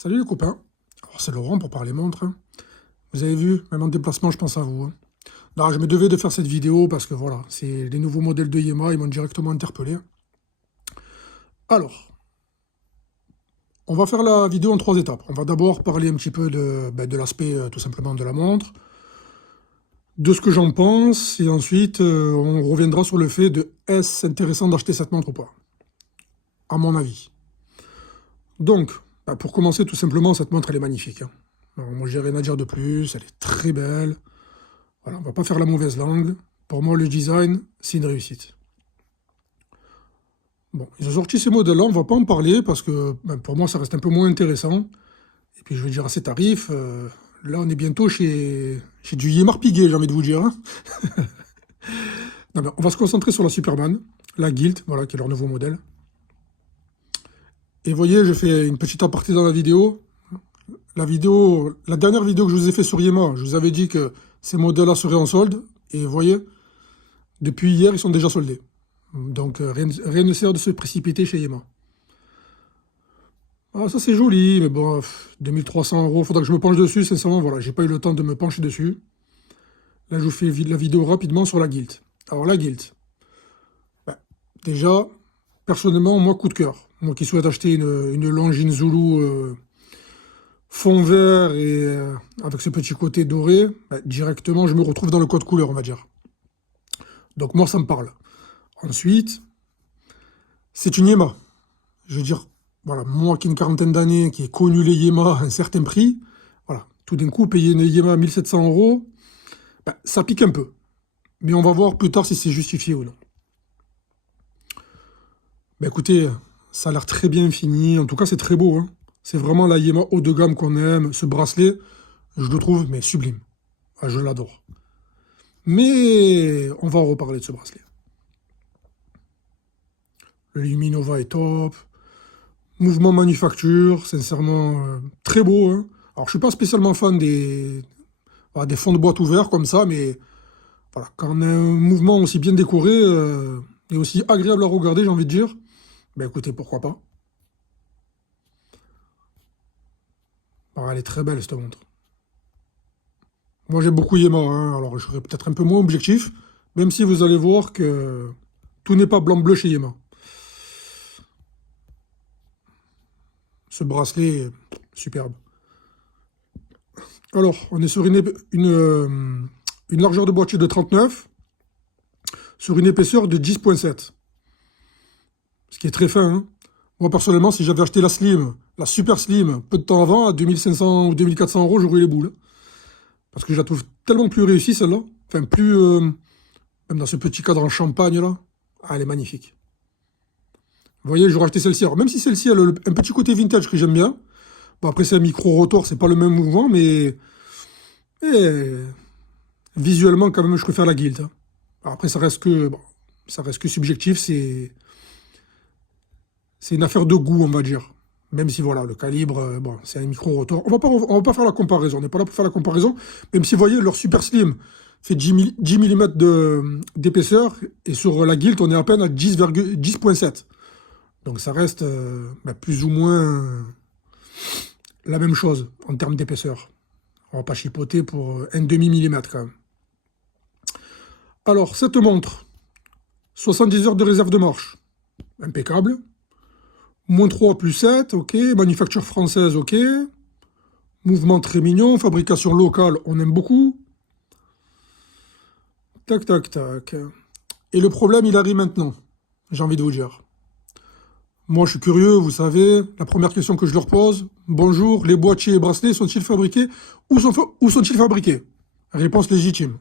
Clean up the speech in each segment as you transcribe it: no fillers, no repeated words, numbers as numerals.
Salut les copains, alors c'est Laurent pour parler montre, hein. Vous avez vu, même en déplacement, je pense à vous, hein. Non, je me devais de faire cette vidéo parce que voilà, c'est les nouveaux modèles de Yema, ils m'ont directement interpellé. Alors, on va faire la vidéo en trois étapes. On va d'abord parler un petit peu de l'aspect tout simplement de la montre, de ce que j'en pense, et ensuite on reviendra sur le fait de est-ce intéressant d'acheter cette montre ou pas, à mon avis. Donc, pour commencer, tout simplement, cette montre elle est magnifique, hein. Alors, moi j'ai rien à dire de plus, elle est très belle. Voilà, on va pas faire la mauvaise langue. Pour moi, le design, c'est une réussite. Bon, ils ont sorti ces modèles-là, on va pas en parler parce que pour moi, ça reste un peu moins intéressant. Et puis, je veux dire, à ces tarifs, là, on est bientôt chez du Yémar Piguet, j'ai envie de vous dire, hein. Non, mais on va se concentrer sur la Superman, la Gilt, voilà, qui est leur nouveau modèle. Et vous voyez, je fais une petite aparté dans la vidéo. La dernière vidéo que je vous ai fait sur Yéma, je vous avais dit que ces modèles-là seraient en solde. Et vous voyez, depuis hier, ils sont déjà soldés. Donc rien ne sert de se précipiter chez Yema. Ah, ça c'est joli, mais bon, 2300 €, faudra que je me penche dessus, sincèrement, voilà, j'ai pas eu le temps de me pencher dessus. Là, je vous fais la vidéo rapidement sur la Gilt. Alors la Gilt, ben, déjà, personnellement, moi, coup de cœur. Moi qui souhaite acheter une Longines Zulu fond vert et avec ce petit côté doré, ben, directement, je me retrouve dans le code couleur, on va dire. Donc moi, ça me parle. Ensuite, c'est une Yema. Je veux dire, voilà, moi qui ai une quarantaine d'années, qui ai connu les Yema à un certain prix, voilà, tout d'un coup, payer une Yema à 1700 €, ben, ça pique un peu. Mais on va voir plus tard si c'est justifié ou non. Ben, écoutez, ça a l'air très bien fini. En tout cas, c'est très beau, hein. C'est vraiment la Yema haut de gamme qu'on aime. Ce bracelet, je le trouve mais sublime. Ah, je l'adore. Mais on va en reparler de ce bracelet. Le Luminova est top. Mouvement manufacture, sincèrement, très beau, hein. Alors, je suis pas spécialement fan voilà, des fonds de boîte ouverts comme ça, mais voilà, quand on a un mouvement aussi bien décoré et aussi agréable à regarder, j'ai envie de dire, ben écoutez, pourquoi pas. Alors, elle est très belle, cette montre. Moi, j'aime beaucoup Yema, hein, alors je serai peut-être un peu moins objectif, même si vous allez voir que tout n'est pas blanc-bleu chez Yema. Ce bracelet, superbe. Alors, on est sur une largeur de boîtier de 39, sur une épaisseur de 10,7. Ce qui est très fin, hein. Moi, personnellement, si j'avais acheté la Slim, la Super Slim, peu de temps avant, à 2500 ou 2400 €, j'aurais eu les boules. Parce que je la trouve tellement plus réussie, celle-là. Enfin, plus... même dans ce petit cadre en champagne, là. Ah, elle est magnifique. Vous voyez, j'aurais acheté celle-ci. Alors, même si celle-ci a un petit côté vintage que j'aime bien. Bon, après, c'est un micro-rotor, c'est pas le même mouvement, mais... eh, visuellement, quand même, je préfère la Gilt, hein. Alors, après, ça reste que... bon, ça reste que subjectif, c'est une affaire de goût, on va dire. Même si, voilà, le calibre, bon, c'est un micro-rotor. On va pas faire la comparaison, on n'est pas là pour faire la comparaison. Même si, vous voyez, leur Super Slim fait 10 mm d'épaisseur, et sur la Gilt, on est à peine à 10,7. Donc ça reste plus ou moins la même chose en termes d'épaisseur. On va pas chipoter pour un demi-millimètre quand même. Alors, cette montre, 70 heures de réserve de marche, impeccable. -3 +7, ok. Manufacture française, ok. Mouvement très mignon. Fabrication locale, on aime beaucoup. Tac, tac, tac. Et le problème, il arrive maintenant, j'ai envie de vous dire. Moi, je suis curieux, vous savez. La première question que je leur pose, bonjour, les boîtiers et bracelets sont-ils fabriqués? Où sont-ils fabriqués? Réponse légitime.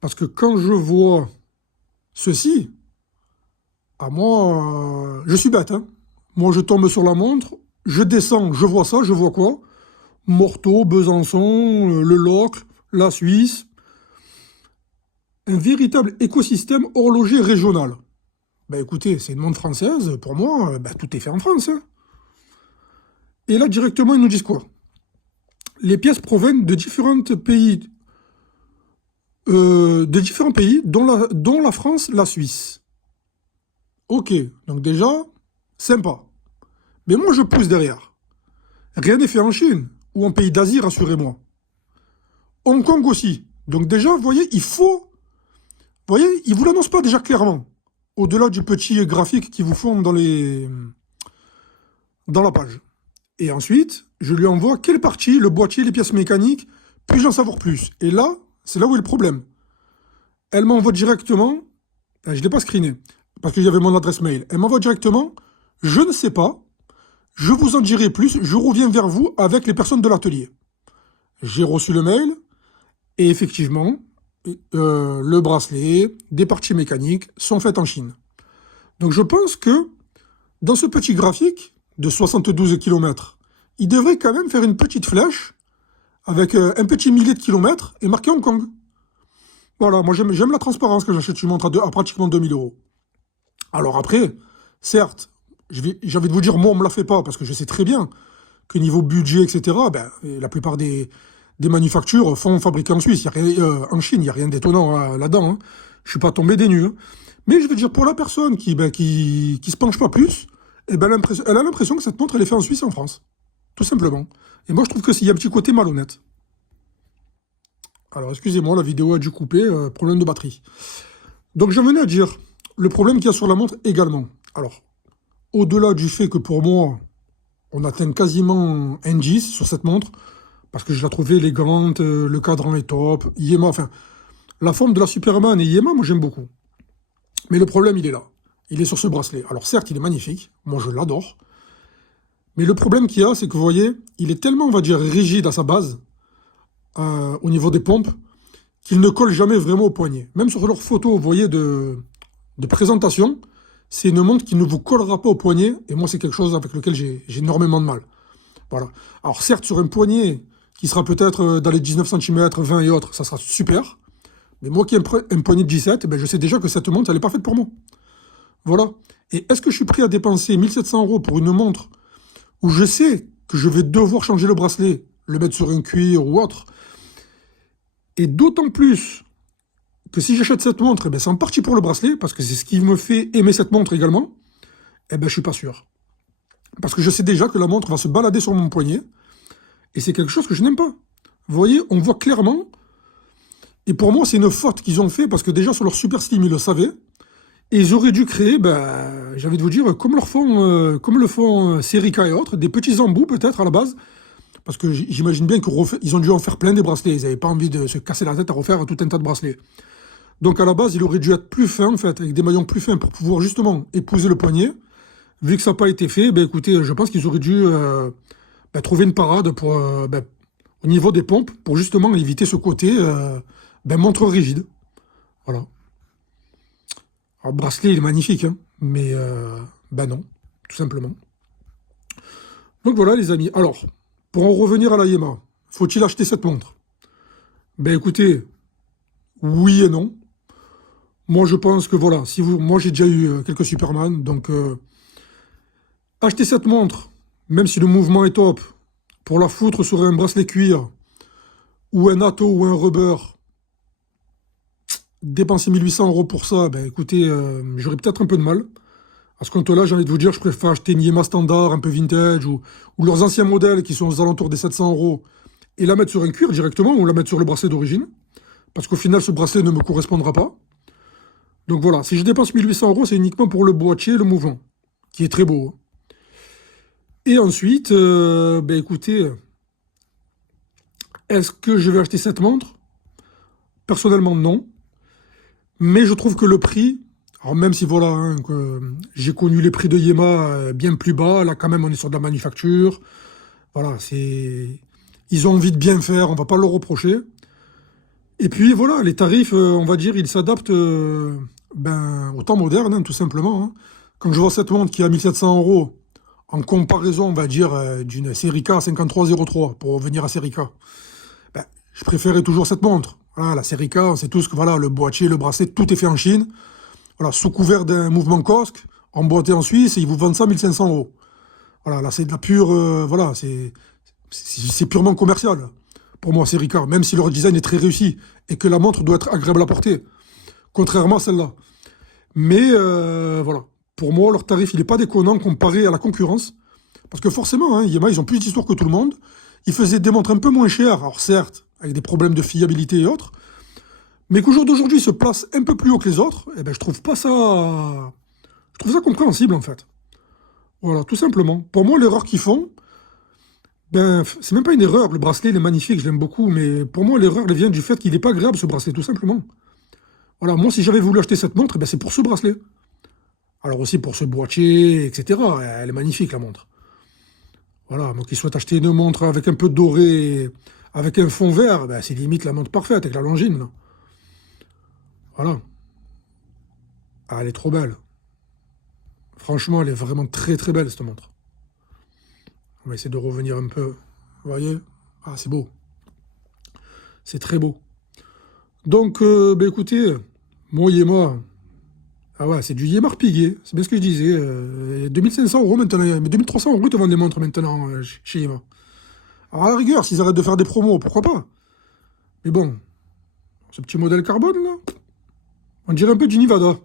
Parce que quand je vois ceci, à moi, je suis bête, hein. Moi, je tombe sur la montre, je descends, je vois ça, je vois quoi? Morteau, Besançon, le Locle, la Suisse. Un véritable écosystème horloger régional. Ben écoutez, c'est une montre française, pour moi, tout est fait en France, hein. Et là, directement, ils nous disent quoi? Les pièces proviennent de différents pays, dont la France, la Suisse. Ok, donc déjà, sympa. Mais moi, je pousse derrière. Rien n'est fait en Chine ou en pays d'Asie, rassurez-moi. Hong Kong aussi. Donc déjà, vous voyez, vous voyez, ils vous l'annoncent pas déjà clairement. Au-delà du petit graphique qu'ils vous font dans la page. Et ensuite, je lui envoie quelle partie, le boîtier, les pièces mécaniques, puis-je en savoir plus. Et là, c'est là où est le problème. Elle m'envoie directement, je ne l'ai pas screené, parce que j'avais mon adresse mail. Elle m'envoie directement, je ne sais pas, je vous en dirai plus, je reviens vers vous avec les personnes de l'atelier. J'ai reçu le mail, et effectivement, le bracelet, des parties mécaniques sont faites en Chine. Donc je pense que dans ce petit graphique de 72 kilomètres, il devrait quand même faire une petite flèche avec un petit millier de kilomètres et marqué Hong Kong. Voilà, moi j'aime la transparence quand j'achète une montre à pratiquement 2000 €. Alors après, certes, j'ai envie de vous dire, moi on me la fait pas parce que je sais très bien que niveau budget, etc., ben, la plupart des manufactures font fabriquer en Suisse. Y a rien, en Chine, il n'y a rien d'étonnant là-dedans. Hein. Je suis pas tombé des nues. Hein. Mais je veux dire, pour la personne qui se penche pas plus, eh ben, elle a l'impression que cette montre, elle est faite en Suisse et en France. Tout simplement. Et moi, je trouve qu'il y a un petit côté malhonnête. Alors, excusez-moi, la vidéo a dû couper, problème de batterie. Donc, j'en venais à dire, le problème qu'il y a sur la montre également. Alors, au-delà du fait que pour moi, on atteint quasiment un 10 sur cette montre, parce que je la trouvais élégante, le cadran est top, Yema, enfin, la forme de la Superman et Yema, moi j'aime beaucoup. Mais le problème, il est là. Il est sur ce bracelet. Alors certes, il est magnifique, moi je l'adore, mais le problème qu'il y a, c'est que vous voyez, il est tellement, on va dire, rigide à sa base, au niveau des pompes, qu'il ne colle jamais vraiment au poignet. Même sur leurs photos, vous voyez, de présentation, c'est une montre qui ne vous collera pas au poignet, et moi c'est quelque chose avec lequel j'ai énormément de mal. Voilà. Alors certes, sur un poignet qui sera peut-être dans les 19 cm, 20 et autres, ça sera super. Mais moi qui ai un poignet de 17, ben je sais déjà que cette montre, elle n'est pas faite pour moi. Voilà. Et est-ce que je suis prêt à dépenser 1700 € pour une montre où je sais que je vais devoir changer le bracelet, le mettre sur un cuir ou autre, et d'autant plus que si j'achète cette montre, eh ben c'est en partie pour le bracelet, parce que c'est ce qui me fait aimer cette montre également, eh ben je suis pas sûr. Parce que je sais déjà que la montre va se balader sur mon poignet, et c'est quelque chose que je n'aime pas. Vous voyez, on voit clairement, et pour moi c'est une faute qu'ils ont fait, parce que déjà sur leur Super Slim, ils le savaient, et ils auraient dû créer, ben, j'ai envie de vous dire, comme le font Serica et autres, des petits embouts peut-être à la base, parce que j'imagine bien qu'ils ont dû en faire plein des bracelets, ils n'avaient pas envie de se casser la tête à refaire tout un tas de bracelets. Donc à la base, il aurait dû être plus fin, en fait, avec des maillons plus fins pour pouvoir justement épouser le poignet. Vu que ça n'a pas été fait, ben écoutez, je pense qu'ils auraient dû trouver une parade pour, au niveau des pompes pour justement éviter ce côté montre rigide. Voilà. Alors, le bracelet, il est magnifique, hein, mais non, tout simplement. Donc voilà, les amis. Alors, pour en revenir à la Yema, faut-il acheter cette montre? Ben écoutez, oui et non. Moi, je pense que voilà, moi j'ai déjà eu quelques Superman, donc acheter cette montre, même si le mouvement est top, pour la foutre sur un bracelet cuir, ou un atto ou un rubber, dépenser 1800 € pour ça, ben écoutez, j'aurais peut-être un peu de mal. À ce compte-là, j'ai envie de vous dire, je préfère acheter une Yema standard, un peu vintage, ou leurs anciens modèles qui sont aux alentours des 700 €, et la mettre sur un cuir directement, ou la mettre sur le bracelet d'origine, parce qu'au final, ce bracelet ne me correspondra pas. Donc voilà, si je dépense 1800 €, c'est uniquement pour le boîtier et le mouvement, qui est très beau. Et ensuite, écoutez, est-ce que je vais acheter cette montre? Personnellement, non. Mais je trouve que le prix, alors même si voilà, hein, j'ai connu les prix de Yema bien plus bas, là quand même on est sur de la manufacture. Voilà, ils ont envie de bien faire, on va pas leur reprocher. Et puis voilà, les tarifs, on va dire, ils s'adaptent au temps moderne, hein, tout simplement. Hein. Quand je vois cette montre qui est à 1700 € en comparaison, on va dire, d'une Serica 5303, pour revenir à Serica, je préférais toujours cette montre. Voilà, la Serica, on sait tous que voilà, le boîtier, le bracelet, tout est fait en Chine. Voilà, sous couvert d'un mouvement COSC, emboîté en Suisse, et ils vous vendent ça 1500 €. Voilà, là c'est de la pure, voilà, c'est purement commercial. Pour moi, Serica, même si leur design est très réussi, et que la montre doit être agréable à porter, contrairement à celle-là. Mais voilà, pour moi, leur tarif, il n'est pas déconnant comparé à la concurrence, Parce que forcément, hein, Yamaha, ils ont plus d'histoire que tout le monde. Ils faisaient des montres un peu moins chères, alors certes, avec des problèmes de fiabilité et autres, mais qu'au jour d'aujourd'hui, ils se placent un peu plus haut que les autres, eh ben, je trouve pas ça... Je trouve ça compréhensible, en fait. Voilà, tout simplement. Pour moi, l'erreur qu'ils font, ben, c'est même pas une erreur. Le bracelet, il est magnifique, je l'aime beaucoup, mais pour moi, l'erreur, elle vient du fait qu'il n'est pas agréable, ce bracelet, tout simplement. Voilà, moi, si j'avais voulu acheter cette montre, eh ben, c'est pour ce bracelet. Alors aussi pour ce boîtier, etc. Elle est magnifique, la montre. Voilà, moi qui souhaite acheter une montre avec un peu de doré, avec un fond vert, ben, c'est limite la montre parfaite, avec la Longines, là. Voilà. Ah, elle est trop belle. Franchement, elle est vraiment très très belle, cette montre. On va essayer de revenir un peu. Vous voyez? Ah, c'est beau. C'est très beau. Donc, ben écoutez, moi, Yema, ah ouais, c'est du Yémar Piguet, c'est bien ce que je disais. 2500 euros maintenant, mais 2300 euros, ils te vendent des montres maintenant chez Yémar. Alors à la rigueur, s'ils arrêtent de faire des promos, pourquoi pas? Mais bon, ce petit modèle carbone là, on dirait un peu du Nivada. Vous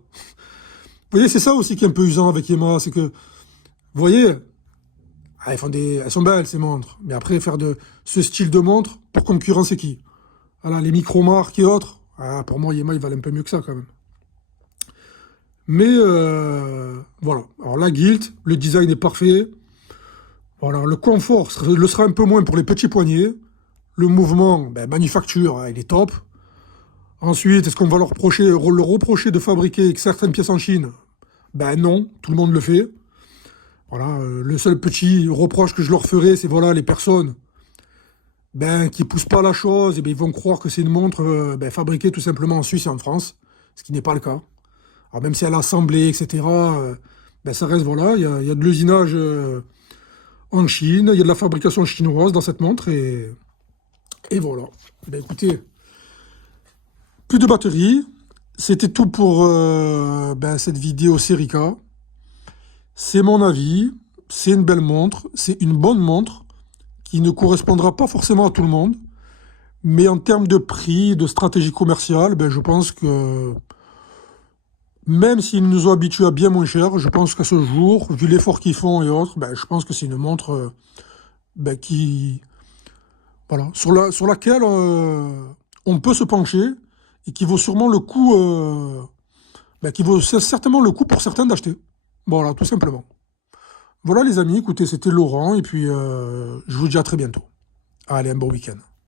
voyez, c'est ça aussi qui est un peu usant avec Yémar, c'est que, vous voyez, ah, elles sont belles ces montres, mais après faire de ce style de montre pour concurrencer qui? Voilà, les micro-marques et autres, ah, pour moi Yémar ils valent un peu mieux que ça quand même. Mais voilà. Alors la Gilt, le design est parfait. Voilà, le confort le sera un peu moins pour les petits poignets. Le mouvement, ben, manufacture, hein, il est top. Ensuite, est-ce qu'on va leur reprocher de fabriquer certaines pièces en Chine? Ben non, tout le monde le fait. Voilà, le seul petit reproche que je leur ferai, c'est voilà, les personnes ben, qui poussent pas la chose, et ben, ils vont croire que c'est une montre ben, fabriquée tout simplement en Suisse et en France, ce qui n'est pas le cas. Alors même si elle est assemblée, etc., ben ça reste, voilà, il y a de l'usinage en Chine, il y a de la fabrication chinoise dans cette montre, et voilà. Ben écoutez, plus de batterie, c'était tout pour ben, cette vidéo Serica. C'est mon avis, c'est une belle montre, c'est une bonne montre, qui ne correspondra pas forcément à tout le monde, mais en termes de prix, de stratégie commerciale, ben, je pense que même s'ils nous ont habitués à bien moins cher, je pense qu'à ce jour, vu l'effort qu'ils font et autres, ben, je pense que c'est une montre ben, voilà, sur laquelle on peut se pencher et qui vaut sûrement le coup, ben, qui vaut certainement le coup pour certains d'acheter. Voilà, tout simplement. Voilà les amis, écoutez, c'était Laurent et puis je vous dis à très bientôt. Allez, un bon week-end.